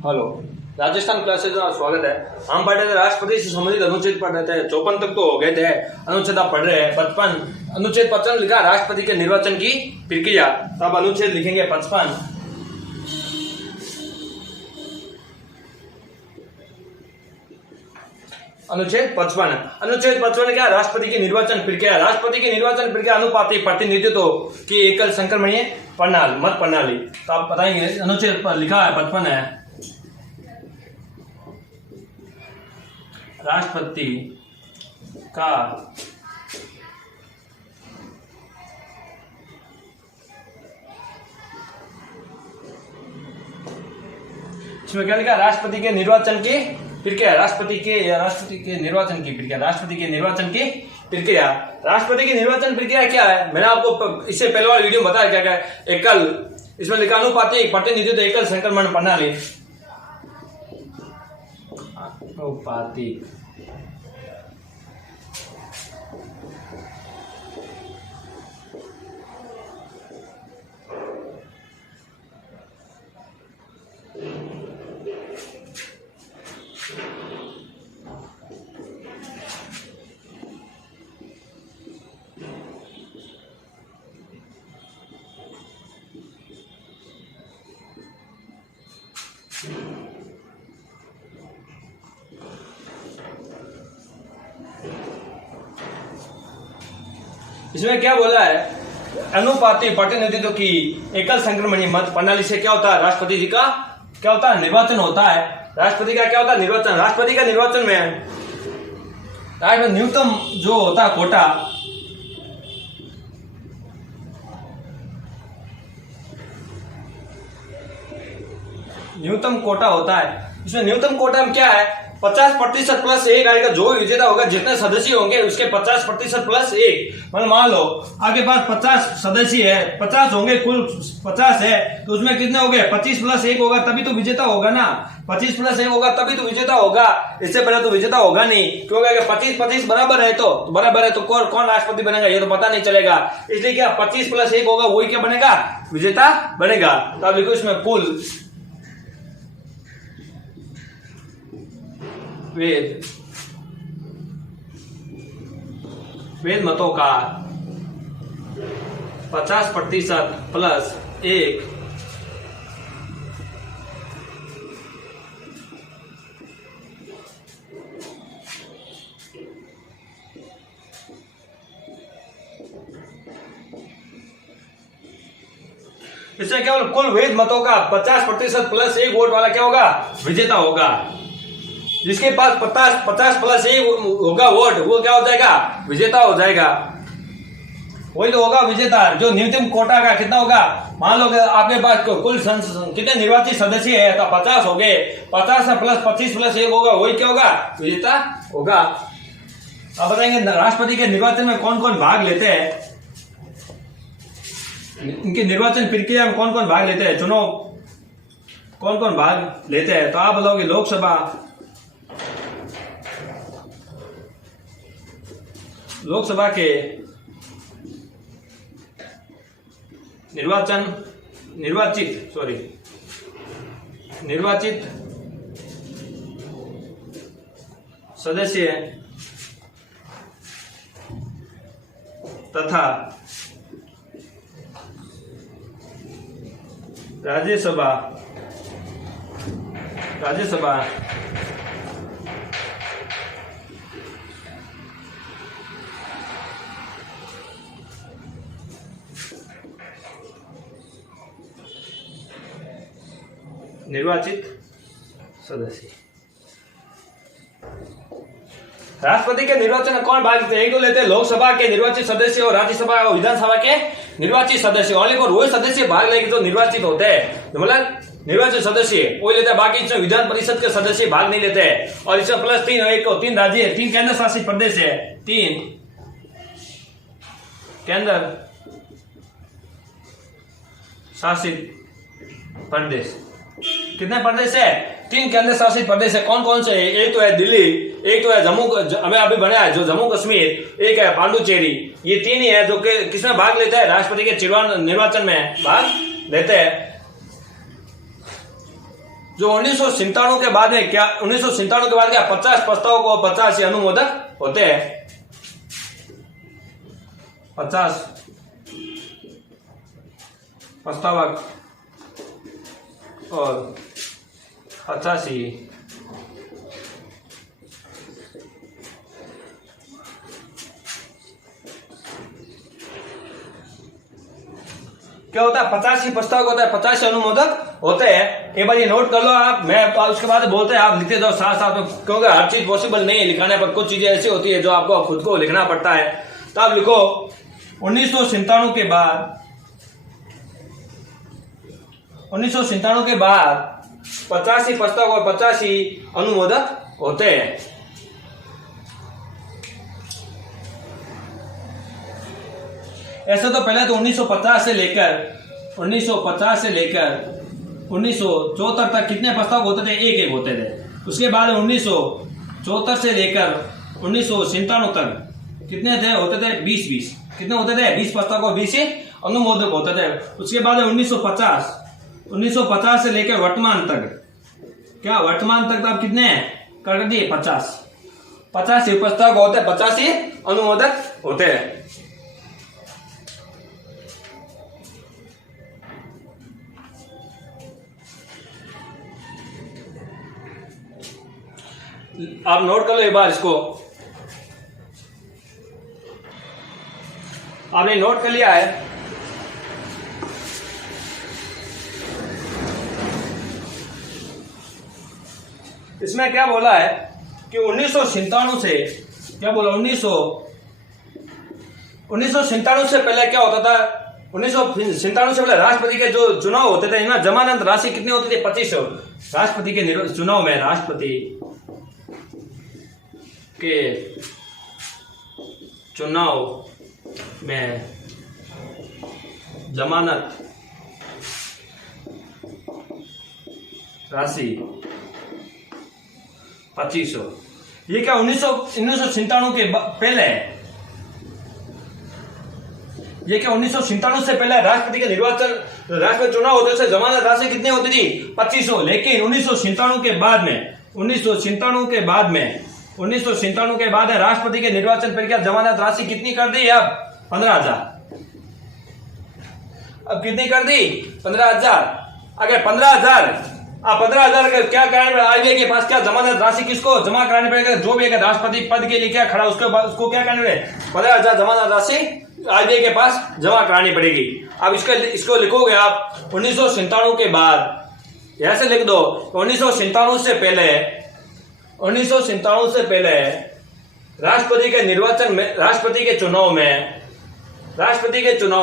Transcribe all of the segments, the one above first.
Hello, Rajasthan classes में स्वागत है। हम पढ़ रहे थे राष्ट्रपति से संबंधित अनुच्छेद पढ़ रहे थे। 54 तक तो हो गए थे। अनुच्छेद आप पढ़ रहे हैं 55। अनुच्छेद 55 लिखा राष्ट्रपति के निर्वाचन की प्रक्रिया। तो अब अनुच्छेद लिखेंगे 55। अनुच्छेद 55 क्या? राष्ट्रपति की निर्वाचन प्रक्रिया। राष्ट्रपति की निर्वाचन प्रक्रिया अनुपातिक प्रतिनिधित्व की एकल संक्रमणीय प्रणाली, मत प्रणाली। तो आप बताएंगे अनुच्छेद पर लिखा है 55 है राष्ट्रपति का इसमें क्या लिखा? राष्ट्रपति के निर्वाचन की प्रक्रिया। राष्ट्रपति के निर्वाचन की प्रक्रिया। राष्ट्रपति के निर्वाचन की प्रक्रिया। राष्ट्रपति की निर्वाचन प्रक्रिया क्या है? मैंने आपको इससे पहले वाले वीडियो में बताया क्या क्या है। एकल, इसमें लिखा अनुपातिक प्रतिनिधित्व एकल संक्रमण प्रणाली। अनुपातिक इसमें क्या बोला है? अनुपातिक प्रतिनिधित्व की एकल संक्रमणीय मत प्रणाली से क्या होता है? राष्ट्रपति जी का क्या होता है? निर्वाचन होता है। राष्ट्रपति का क्या होता है? निर्वाचन। राष्ट्रपति का निर्वाचन में न्यूनतम जो होता है कोटा, न्यूनतम कोटा होता है। इसमें न्यूनतम कोटा में क्या है? 50% प्लस एक आएगा। जो विजेता होगा, जितने सदस्य होंगे उसके 50% प्लस एक। मतलब मान लो आपके पास 50 सदस्य है, 50 होंगे, कुल 50 है, तो उसमें कितने हो गए? 25 प्लस एक होगा तभी तो विजेता होगा ना। 25 प्लस एक होगा तभी तो विजेता होगा। इससे पहले तो विजेता होगा नहीं, क्योंकि 25-25 बराबर है तो बराबर है तो कौन राष्ट्रपति बनेगा ये तो पता नहीं चलेगा। इसलिए क्या 25 प्लस एक होगा, वही क्या बनेगा? विजेता बनेगा। तो आप लिखो इसमें कुल वेद मतों का 50% प्लस एक इससे क्या होगा? कुल वेद मतों का 50% प्लस एक वोट वाला क्या होगा? विजेता होगा। जिसके पास 50 प्लस एक होगा वोट, वो क्या हो जाएगा? विजेता हो जाएगा। वही तो होगा विजेता। जो न्यूनतम कोटा का कितना होगा? मान लो कि आपके पास कुल कितने निर्वाचित सदस्य है तो 50 हो गए। 50 से प्लस 25 प्लस एक होगा, वही क्या होगा? विजेता होगा। अब बताएंगे राष्ट्रपति के निर्वाचन में कौन कौन भाग लेते हैं। इनके निर्वाचन प्रक्रिया में कौन कौन भाग लेते हैं, चुनाव कौन कौन भाग लेते हैं। तो आप बताओगे लोकसभा के निर्वाचित सदस्य तथा राज्यसभा निर्वाचित सदस्य। राष्ट्रपति के निर्वाचन में कौन भाग लेते हैं? एक तो लेते हैं लोकसभा के निर्वाचित सदस्य और राज्यसभा और विधानसभा के निर्वाचित सदस्य। ओनली को वही सदस्य भाग लेंगे जो निर्वाचित होते हैं, मतलब निर्वाचित सदस्य वही लेते हैं। बाकी इसमें विधान परिषद के सदस्य भाग नहीं लेते हैं। और इसमें प्लस 3 राज्य है, 3 केंद्र शासित प्रदेश है, 3 केंद्र शासित प्रदेश। कितने प्रदेश है? 3 केंद्र शासित प्रदेश है। कौन कौन से है? एक तो है दिल्ली, एक तो है जम्मू, हमें अभी बना है जो जम्मू कश्मीर, एक है पांडुचेरी। ये 3 ही है जो किसमें भाग लेते हैं? राष्ट्रपति के निर्वाचन में भाग लेते हैं। जो 1997 के बाद में क्या 1997 के बाद क्या 50 प्रस्तावक और 50 अनुमोदक होते हैं। 50 प्रस्तावक और 85 क्या होता है 85 प्रस्तावक होता है, 50 अनुमोदक होते हैं। एक बार ये नोट कर लो आप, मैं उसके बाद बोलते हैं आप लिखते जाओ साथ साथ में, क्योंकि हर चीज पॉसिबल नहीं है लिखाने पर, कुछ चीजें ऐसी होती है जो आपको खुद को लिखना पड़ता है। तो आप लिखो 1997 के बाद 85 प्रस्तावक और 85 अनुमोदक होते हैं। ऐसे तो पहले तो 1950 से लेकर 1974 तक कितने प्रस्तावक होते थे, एक होते थे। उसके बाद 1974 से लेकर 1997 तक कितने थे होते थे 20 कितने होते थे 20 प्रस्तावक और 20 अनुमोदक होते थे। उसके बाद 1950 से लेकर वर्तमान तक, क्या वर्तमान तक आप कितने कर दिए 50 प्रस्तावक होते हैं, 50 अनुमोदक होते हैं। आप नोट कर लो एक बार इसको, आपने नोट कर लिया है। इसमें क्या बोला है कि 1997 से क्या बोला 1997 से पहले क्या होता था, 1997 से पहले राष्ट्रपति के जो चुनाव होते थे ना, जमानत राशि कितनी होती थी 2500। राष्ट्रपति के चुनाव में राष्ट्रपति के चुनाव में जमानत राशि 2500। ये क्या 1997 के पहले, ये क्या 1997 से पहले राष्ट्रपति के निर्वाचन राष्ट्रपति चुनाव होते थे, जमानत राशि कितनी होती थी 2500। लेकिन 1997 के बाद में 1997 के बाद राष्ट्रपति के निर्वाचन पर क्या जमानत राशि कितनी कर दी, अब 15,000। अब कितनी कर दी 15,000। अगर 15,000 का क्या कराने आरबीआई के पास क्या जमानत राशि किसको जमा करानी पड़ेगा, जो भी अगर राष्ट्रपति पद के लिए क्या खड़ा उसके बाद उसको क्या करना पड़ेगा 15,000 जमानत राशि आरबीआई के पास जमा करानी पड़ेगी। अब इसको लिखोगे आप 1997 के बाद, ऐसे लिख दो 1997 से पहले राष्ट्रपति के निर्वाचन में राष्ट्रपति के चुनाव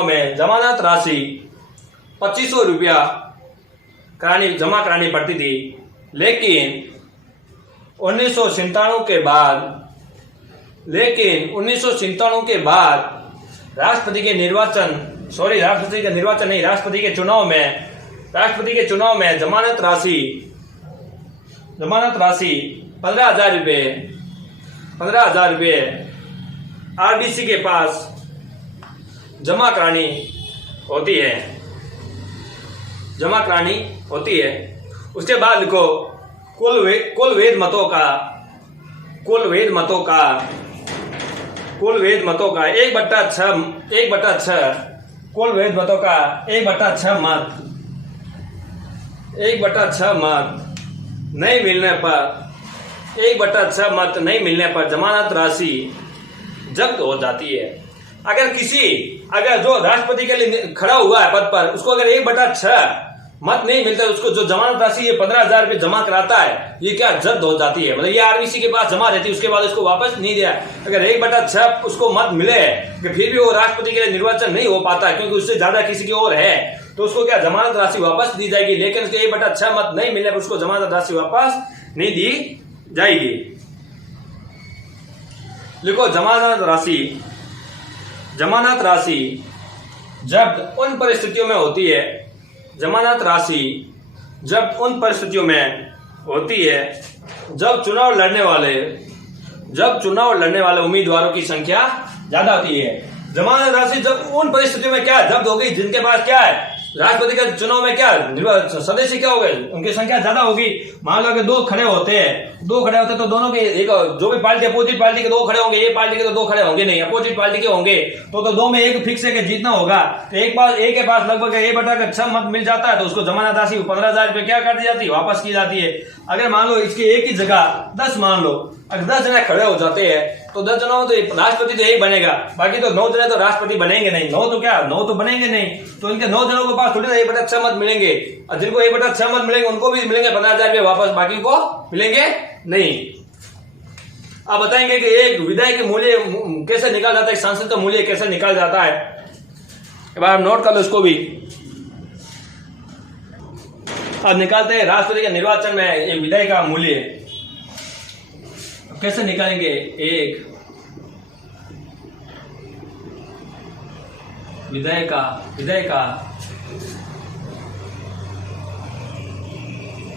में जमानत राशि 2500 रुपया जमा करानी पड़ती थी। लेकिन 1997 के बाद राष्ट्रपति के चुनाव में जमानत राशि 15,000 रुपये आरबीसी के पास जमा करानी होती है। उसके बाद लिखो कुल वेद मतों का 1/6 कुल वेद मतों का 1/6 मत नहीं मिलने पर जमानत राशि जब्त हो जाती है। अगर जो राष्ट्रपति के लिए खड़ा हुआ है पद पर, उसको अगर 1/6 मत नहीं मिलता है, उसको जो जमानत राशि ये 15,000 रुपये जमा कराता है, ये क्या जब्त हो जाती है। मतलब ये आरबीसी के पास जमा रहती है, उसके बाद उसको वापस नहीं दिया। अगर 1/6 उसको मत मिले कि फिर भी वो राष्ट्रपति के लिए निर्वाचन नहीं हो पाता क्योंकि उससे ज्यादा किसी की और है, तो उसको क्या जमानत राशि वापस दी जाएगी। लेकिन उसके 1/6 मत नहीं मिलने पर उसको जमानत राशि वापस नहीं दी जाएगी। लिखो जमानत राशि जब उन परिस्थितियों में होती है, जमानत राशि जब उन परिस्थितियों में होती है जब चुनाव लड़ने वाले उम्मीदवारों की संख्या ज्यादा होती है। जमानत राशि जब उन परिस्थितियों में क्या जब्त हो गई जिनके पास क्या है राष्ट्रपति का चुनाव में क्या सदस्य क्या हो गए, उनकी संख्या ज्यादा होगी। मान लो कि दो खड़े होते हैं तो दोनों के एक जो भी पार्टी अपोजिट पार्टी के दो खड़े होंगे, ये पार्टी के तो दो खड़े होंगे नहीं, अपोजिट पार्टी के होंगे तो दो में एक फिक्स है कि जीतना होगा। तो एक के पास लगभग A/6 मत मिल जाता है तो उसको जमानत राशि 15,000 रुपये क्या कर दी जाती है, वापस की जाती है। अगर मान लो इसके एक ही जगह 10 मान लो, अगर 10 जना खड़े हो जाते हैं तो 10 जनों तो राष्ट्रपति तो यही बनेगा, बाकी तो 9 जने तो राष्ट्रपति बनेंगे नहीं। 9 तो बनेंगे नहीं, तो इनके 9 जनों के पास थोड़ी ना A/6 मत मिलेंगे, और जिनको A/6 मत मिलेंगे उनको भी मिलेंगे 15,000 रुपये वापस, बाकी को मिलेंगे नहीं। आप बताएंगे कि एक विधायक के मूल्य कैसे निकाल जाता है, सांसद का मूल्य कैसे निकाल जाता है, एक बार नोट कर लो इसको भी। अब निकालते हैं राष्ट्रपति के निर्वाचन में एक विधायक का मूल्य कैसे निकालेंगे। एक विधायक का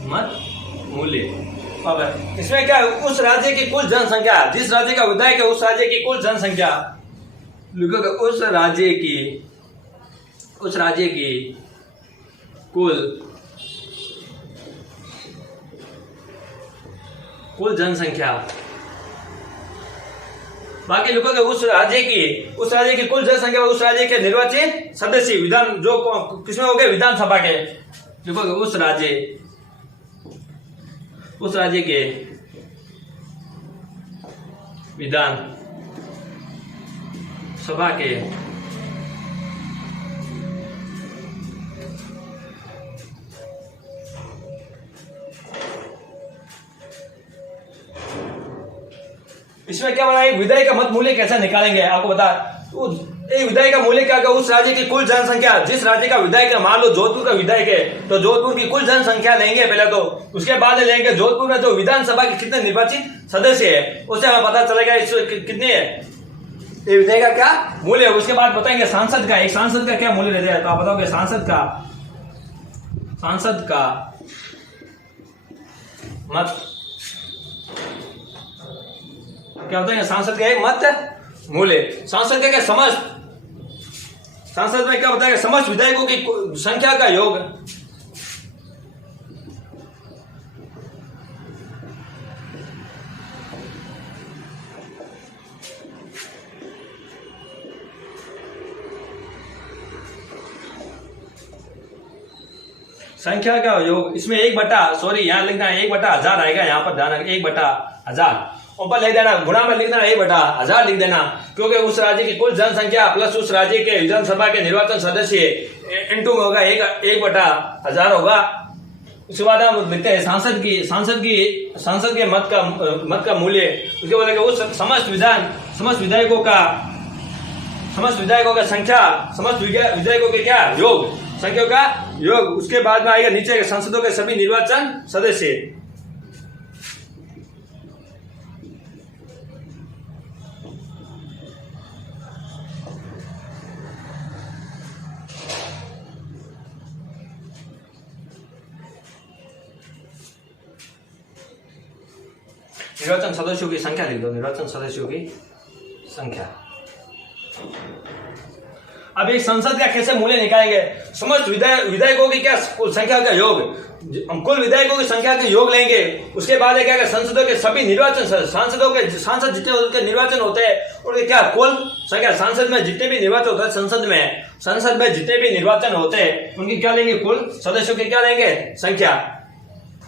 मत मूल्य। अब इसमें क्या, उस राज्य की कुल जनसंख्या, जिस राज्य का विधायक है उस राज्य की कुल जनसंख्या, उस राज्य की कुल जनसंख्या, बाकी लिखोगे उस राज्य की कुल जनसंख्या, उस राज्य के निर्वाचित सदस्य विधान जो किसमें हो गए, विधानसभा के, लिखोगे उस राज्य के विधान सभा के इसमें क्या बना, विधायक का मत मूल्य कैसे निकालेंगे आपको बता। विधायक का मूल्य क्या, उस राज्य की कुल जनसंख्या, जिस राज्य का विधायक है, मान लो जोधपुर का विधायक है तो जोधपुर की कुल जनसंख्या लेंगे पहले तो, उसके बाद लेंगे जोधपुर में जो विधानसभा के कितने निर्वाचित सदस्य है, उससे हमें पता चलेगा कितने है ये विधायक का क्या मूल्य है। उसके बाद बताएंगे सांसद का, एक सांसद का क्या मूल्य रहता है, तो आप बताओगे सांसद का मत क्या होता है, सांसद का एक मत मूल्य। सांसद का क्या, सांसद में क्या होता है, समस्त विधायकों की संख्या का योग। संख्या का योग, इसमें 1/, यहां लिखना 1/1000 आएगा, यहां पर ध्यान 1/1000, ऊपर लिख देना, गुणा में लिखना 1/1000 लिख देना, क्योंकि उस राज्य की कुल जनसंख्या प्लस उस राज्य के विधानसभा के निर्वाचन सदस्य इंटू में होगा 1/1000 होगा। उसके बाद हम लिखते हैं सांसद के मत का मूल्य। उसके बाद उस समस्त विधायकों का संख्या, समस्त विधायकों के क्या योग, संख्या का योग। उसके बाद में आएगा नीचे के संसदों के सभी निर्वाचन सदस्य। निर्वाचन सदस्यों की संख्या लिख दो, निर्वाचन सदस्यों की संख्या। अब एक संसद का कैसे मूल्य निकालेंगे, समस्त विधायकों की क्या कुल संख्या का योग, हम कुल विधायकों की संख्या के योग लेंगे। उसके बाद क्या संसदों के सभी निर्वाचन, सांसद जितने उनके निर्वाचन होते हैं उनके क्या कुल संख्या, सांसद में जितने भी निर्वाचन होता है, संसद में जितने भी निर्वाचन होते हैं उनकी क्या लेंगे, कुल सदस्यों की क्या लेंगे संख्या।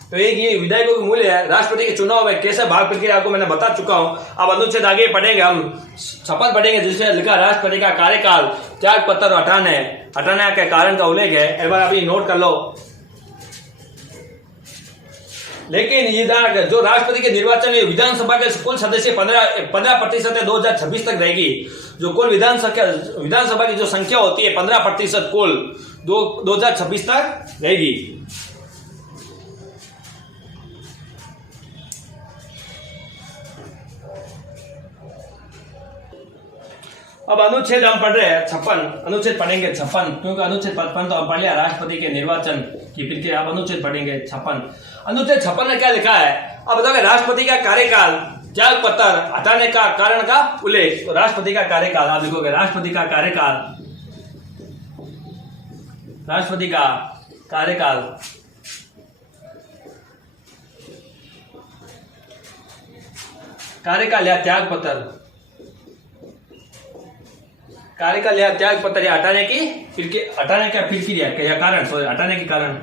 तो एक ये विधायकों के मूल्य है। राष्ट्रपति के चुनाव में कैसे भाग प्रक्रिया आपको मैंने बता चुका हूं। अब अनुच्छेद आगे पढ़ेंगे, हम शपथ पढ़ेंगे जिसमें लिखा राष्ट्रपति का कार्यकाल, त्याग पत्र हटाने के कारण का उल्लेख है। एक बार आप ये नोट कर लो। लेकिन ये जो राष्ट्रपति के निर्वाचन में विधानसभा के कुल सदस्य 15% है 2026 तक रहेगी। जो कुल विधानसभा की जो संख्या होती है 15% कुल 2026 तक रहेगी। अब अनुच्छेद हम पढ़ रहे हैं 56, अनुच्छेद पढ़ेंगे 56, क्योंकि अनुच्छेद 55 तो हम पढ़ लिया राष्ट्रपति के निर्वाचन की, फिर आप अनुच्छेद पढ़ेंगे 56। अनुच्छेद 56 में क्या लिखा है, अब बताओगे राष्ट्रपति का कार्यकाल, त्याग पत्र हटाने का कारण का उल्लेख। राष्ट्रपति का कार्यकाल आप लिखोगे, राष्ट्रपति का कार्यकाल राष्ट्रपति का कार्यकाल या त्याग पत्र, कार्यकाल या त्याग पत्र या हटाने की प्रक्रिया या कारण, सॉरी हटाने के कारण।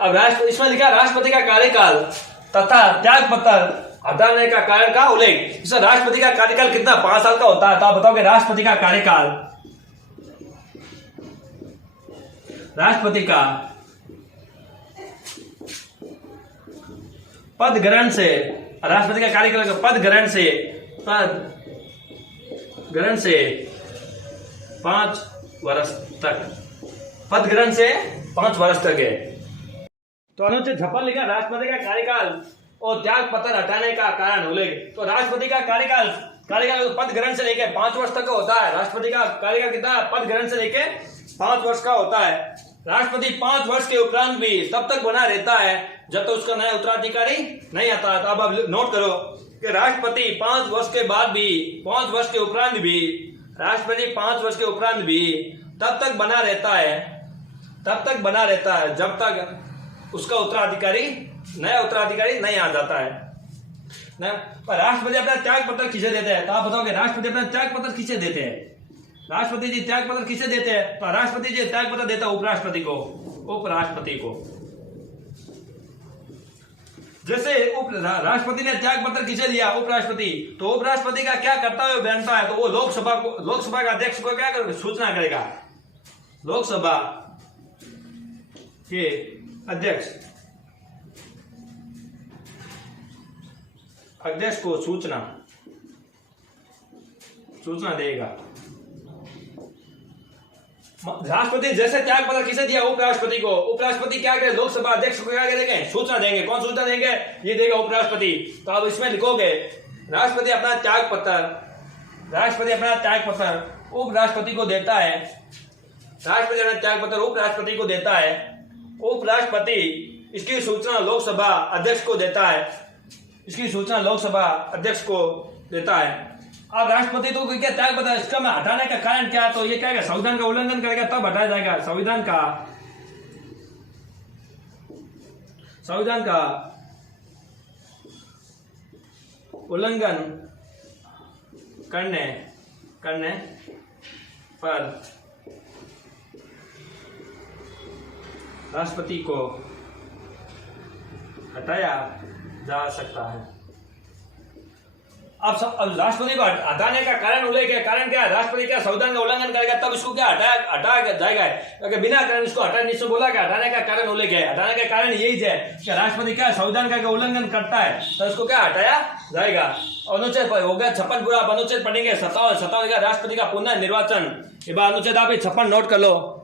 अब इसमें लिखा राष्ट्रपति का कार्यकाल तथा त्याग पत्र हटाने का कारण का उल्लेख। इसमें राष्ट्रपति का कार्यकाल कितना 5 साल का होता है, तो आप बताओगे राष्ट्रपति का कार्यकाल, राष्ट्रपति का पद ग्रहण से, राष्ट्रपति का कार्यकाल का पद ग्रहण से 5 वर्ष तक, पद ग्रहण से 5 वर्ष तक है। तो अनुच्छेद 56 लिखा राष्ट्रपति का कार्यकाल और त्याग पत्र हटाने का कारण उल्लेख। तो राष्ट्रपति का कार्यकाल पद ग्रहण से लेकर 5 वर्ष तक का होता है। राष्ट्रपति का कार्यकाल कितना, पद ग्रहण से लेकर 5 वर्ष का होता है। राष्ट्रपति 5 वर्ष के उपरांत भी तब तक बना रहता है जब तक उसका नया उत्तराधिकारी नहीं आता। तो अब नोट करो कि राष्ट्रपति 5 वर्ष के बाद भी, 5 वर्ष के उपरांत भी, राष्ट्रपति 5 वर्ष के उपरांत भी तब तक बना रहता है जब तक उसका नया उत्तराधिकारी नहीं आ जाता है। पर राष्ट्रपति अपना त्याग पत्र किसे देते हैं, तो आप बताओगे राष्ट्रपति अपना त्याग पत्र किसे देते हैं, राष्ट्रपति जी त्याग पत्र किसे देते हैं, तो राष्ट्रपति जी त्याग पत्र देता है उपराष्ट्रपति को। जैसे राष्ट्रपति ने त्याग पत्र किसे दिया, उपराष्ट्रपति, तो उपराष्ट्रपति का क्या कर्तव्य बनता है, तो वो लोकसभा का अध्यक्ष को क्या करेगा, सूचना करेगा, लोकसभा के अध्यक्ष को सूचना देगा। राष्ट्रपति जैसे त्याग पत्र किसे दिया, उपराष्ट्रपति को, उपराष्ट्रपति क्या करें, लोकसभा अध्यक्ष को क्या करेंगे, सूचना देंगे। कौन सूचना देंगे, ये देगा उपराष्ट्रपति। तो आप इसमें लिखोगे राष्ट्रपति अपना त्याग पत्र उपराष्ट्रपति को देता है, राष्ट्रपति अपना त्याग पत्र उपराष्ट्रपति को देता है, उपराष्ट्रपति इसकी सूचना लोकसभा अध्यक्ष को देता है, अब राष्ट्रपति तो क्या त्याग पत्र इसका में हटाने का कारण क्या, तो ये क्या है, संविधान का उल्लंघन करेगा तब हटाया जाएगा। संविधान का उल्लंघन करने पर राष्ट्रपति को हटाया जा सकता है। अब राष्ट्रपति को हटाने का कारण उल्लेख है। कारण क्या है, राष्ट्रपति क्या संविधान का उल्लंघन करेगा तब इसको क्या हटाया जाएगा, क्योंकि बिना कारण इसको हटाने नीचे बोला कि हटाने का कारण उल्लेख है। हटाने का कारण यही है कि राष्ट्रपति क्या संविधान का उल्लंघन करता है तो इसको क्या हटाया जाएगा। अनुच्छेद हो गया 56 पूरा। अनुच्छेद पढ़ेंगे 57 राष्ट्रपति का पुनः निर्वाचन। अनुच्छेद आप 56 नोट कर लो।